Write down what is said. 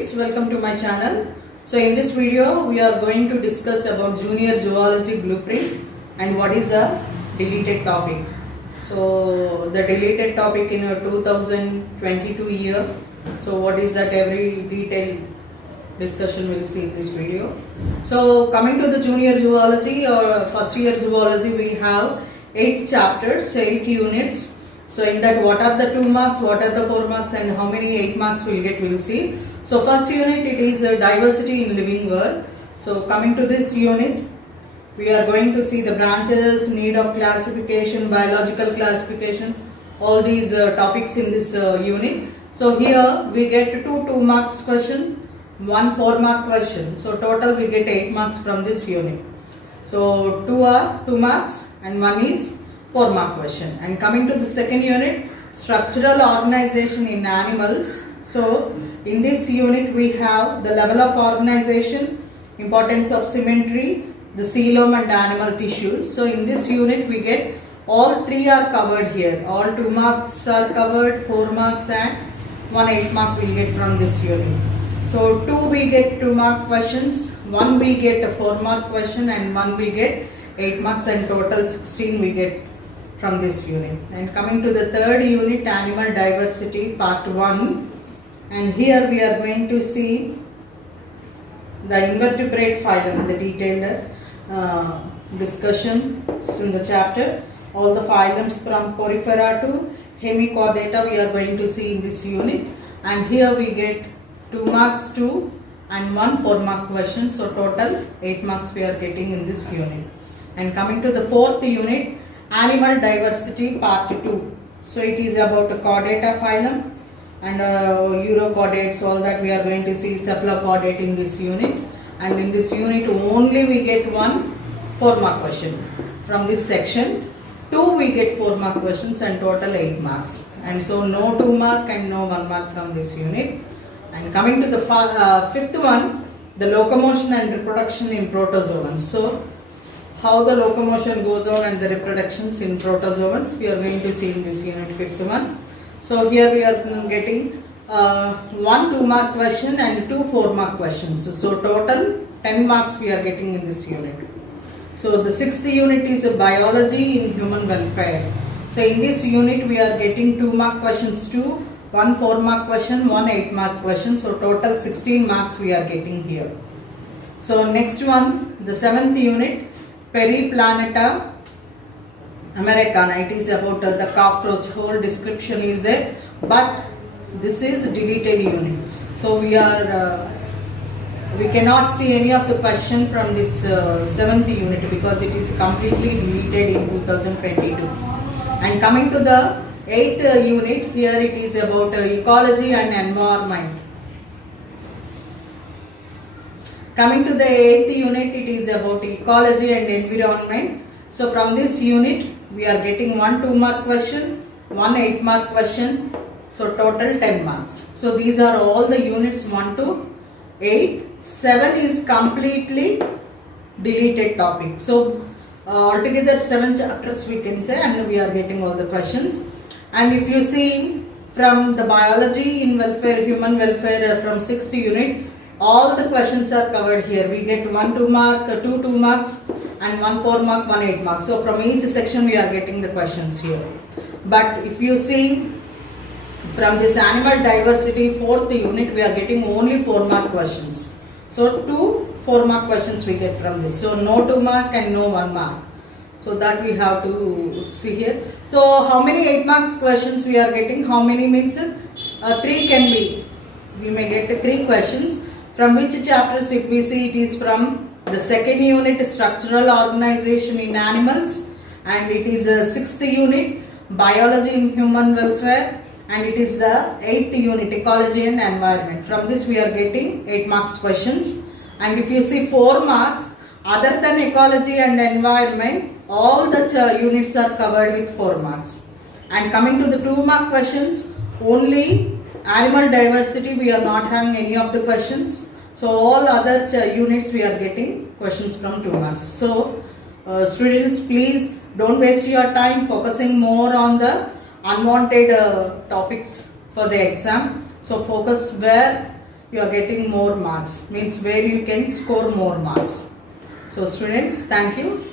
kids, welcome to my channel. So in this video we are going to discuss about junior zoology blueprint and what is the deleted topic. So the deleted topic in 2022 year. So what is that, every detailed discussion we'll see in this video. So coming to the junior zoology or first year zoology, we have 8 chapters, 8 units. So in that, what are the 2 marks, what are the 4 marks, and how many 8 marks we'll get, we'll see. So first unit, it is diversity in living world. So coming to this unit, we are going to see the branches, need of classification, biological classification, all these topics in this unit. So here we get 2 marks question, 1 4 mark question. So total we get 8 marks from this unit. So 2 are 2 marks and 1 is 4 mark question. And coming to the second unit, structural organization in animals. So in this unit we have the level of organization, importance of symmetry, the coelom and animal tissues. So in this unit we get all 3 are covered here. All 2 marks are covered, 4 marks and 1 8 mark we'll get from this unit. So 2 we get 2 mark questions, 1 we get a 4 mark question, and 1 we get 8 marks, and total 16 we get from this unit. And coming to the third unit, animal diversity part 1, and here we are going to see the invertebrate phylum, the detailed discussion in the chapter. All the phylums from Porifera to Hemichordata we are going to see in this unit, and here we get 2 marks 2 and 1 4 mark question. So total 8 marks we are getting in this unit. And coming to the fourth unit, animal diversity part 2. So it is about chordata phylum and urochordates, all that we are going to see cephalopodate in this unit. And in this unit only we get 1 4 mark question from this section. 2 we get 4 mark questions and total 8 marks. And so no 2 mark and no 1 mark from this unit. And coming to the fifth one, the locomotion and reproduction in protozoans. So how the locomotion goes on and the reproductions in protozoans we are going to see in this unit, fifth one. So here we are getting 1 2 mark question and 2 4 mark questions. So total 10 marks we are getting in this unit. So the sixth unit is biology in human welfare. So in this unit we are getting 2 mark questions 2, 1 4 mark question, 1 8 mark question. So total 16 marks we are getting here. So next one, the seventh unit, Periplaneta americana. It is about the cockroach. Whole description is there, but this is deleted unit. So we cannot see any of the question from this 7th unit because it is completely deleted in 2022. And coming to the 8th unit, here it is about ecology and environment. Coming to the 8th unit, it is about ecology and environment. So from this unit we are getting 1 2 mark question, 1 8 mark question. So total 10 marks. So these are all the units 1 to 8. 7 is completely deleted topic. So altogether 7 chapters we can say, and we are getting all the questions. And if you see from the biology in welfare, human welfare from 6th unit, all the questions are covered here. We get 1 2 mark, 2 2 marks, and 1 4 mark, 1 8 mark. So from each section we are getting the questions here. But if you see from this animal diversity 4th unit, we are getting only 4 mark questions. So 2 4 mark questions we get from this. So no 2 mark and no 1 mark. So that we have to see here. So how many 8 marks questions we are getting? How many means 3 can be. We may get 3 questions. From which chapters? If we see, it is from the 2nd unit, structural organization in animals, and it is the 6th unit, biology in human welfare, and it is the 8th unit, ecology and environment. From this we are getting 8 marks questions. And if you see 4 marks, other than ecology and environment, all the units are covered with 4 marks. And coming to the 2 mark questions, only animal diversity we are not having any of the questions. So all other units we are getting questions from 2 marks. So students, please don't waste your time focusing more on the unwanted topics for the exam. So focus where you are getting more marks, means where you can score more marks. So students, thank you.